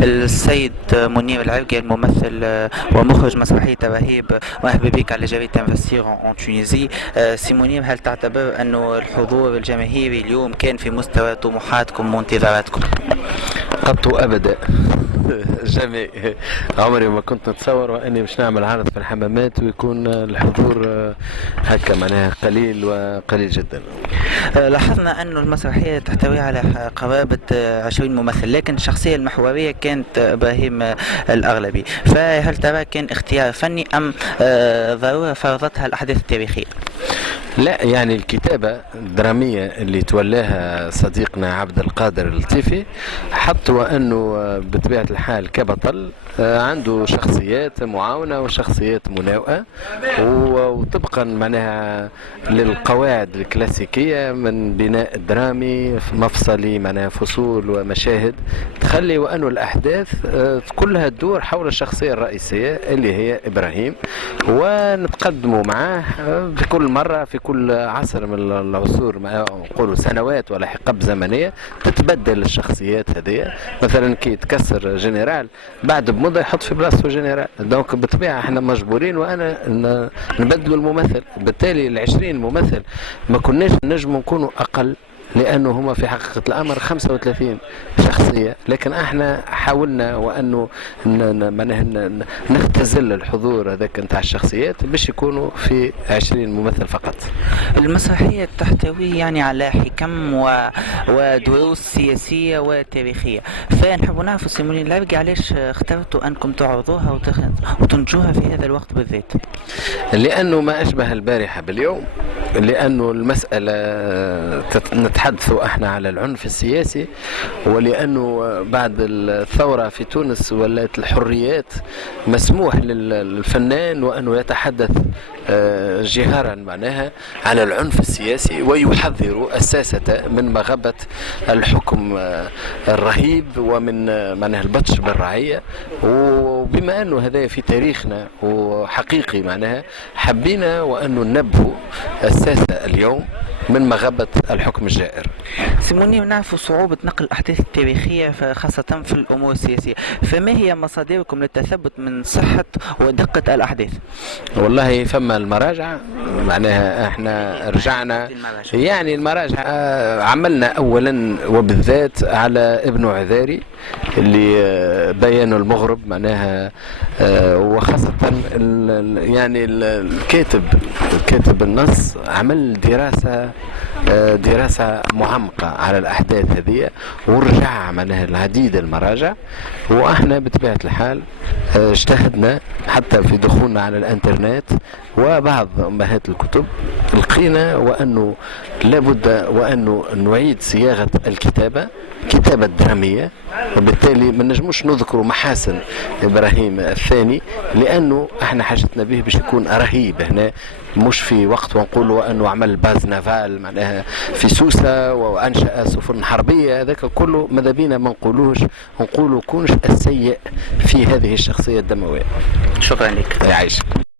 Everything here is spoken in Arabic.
السيد منير العرقي الممثل ومخرج مسرحية رهيب وأهلا بك على جريدة انفستيغ en تونيزي. سي منير، هل تعتبر أن الحضور الجماهيري اليوم كان في مستوى طموحاتكم وانتظاراتكم؟ قط أبدا. جميع عمري ما كنت نتصور واني مش نعمل عرض في الحمامات ويكون الحضور هكا معناها قليل وقليل جدا. لاحظنا أن المسرحية تحتوي على قرابة 20 ممثل، لكن الشخصية المحورية كانت إبراهيم الأغلبي، فهل ترى كان اختيار فني أم ضرورة فرضتها الأحداث التاريخية؟ لا، يعني الكتابة الدرامية اللي تولاها صديقنا عبد القادر اللطيفي حط وأنه بطبيعة الحال كبطل عنده شخصيات معاونة وشخصيات مناوئة، وطبقا معناها للقواعد الكلاسيكية من بناء درامي مفصلي، معناها فصول ومشاهد تخلي وأنه الأحداث كلها تدور حول الشخصية الرئيسية اللي هي إبراهيم، ونتقدموا معاه في كل مرة في كل عصر من العصور، نقولوا سنوات ولا حقب زمنية تتبدل الشخصيات هذه. مثلا كي يتكسر جنرال بعد بمدة يحط في بلاصته جنرال، دونك بالطبيعة احنا مجبورين وانا نبدلوا الممثل. بالتالي العشرين ممثل ما كناش نجم نكونوا اقل، لانه هما في حقيقة الامر 35 شخصية، لكن احنا حاولنا وانه نختزل الحضور هذاك نتاع الشخصيات باش يكونوا في 20 ممثل فقط. المسرحية تحتوي يعني على حكم ودروس سياسية وتاريخية، فنحب نعرف سي منير العرقي علاش اخترتوا انكم تعرضوها وتنتجوها في هذا الوقت بالذات؟ لانه ما اشبه البارحة باليوم، لانه المسألة نتحدث احنا على العنف السياسي، ولانه بعد الثورة في تونس ولات الحريات مسموح للفنان وانه يتحدث جهارا معناها على العنف السياسي، ويحذر الساسة من مغبة الحكم الرهيب ومن معناها البطش بالرعية. وبما انه هذا في تاريخنا وحقيقي معناها حبينا وانه ننبه الساسة اليوم من مغبة الحكم الجائر. سيموني، نعرف صعوبة نقل الأحداث التاريخية خاصة في الأمور السياسية، فما هي مصادركم للتثبت من صحة ودقة الأحداث؟ والله فما المراجع، معناها احنا رجعنا يعني المراجع عملنا أولا وبالذات على ابن عذاري اللي بيانه المغرب معناها، وخاصة يعني الكاتب النص عمل دراسة معمقة على الأحداث هذه، ورجع معناها العديد المراجع. وإحنا بطبيعة الحال اجتهدنا حتى في دخولنا على الانترنت وبعض أمهات الكتب، لقينا وأنه لابد وأنه نعيد صياغة كتابة درامية، وبالتالي ما نجموش نذكر محاسن إبراهيم الثاني لأنه احنا حاجتنا به باش يكون رهيب هنا، مش في وقت ونقولوا أنه عمل باز نافال معناها في سوسة وأنشأ سفن حربية، ذاك كله ماذا بينا ما نقولوش، نقولوا كونش السيء في هذه الشخصية الدموية. شكرا لك. يعيش.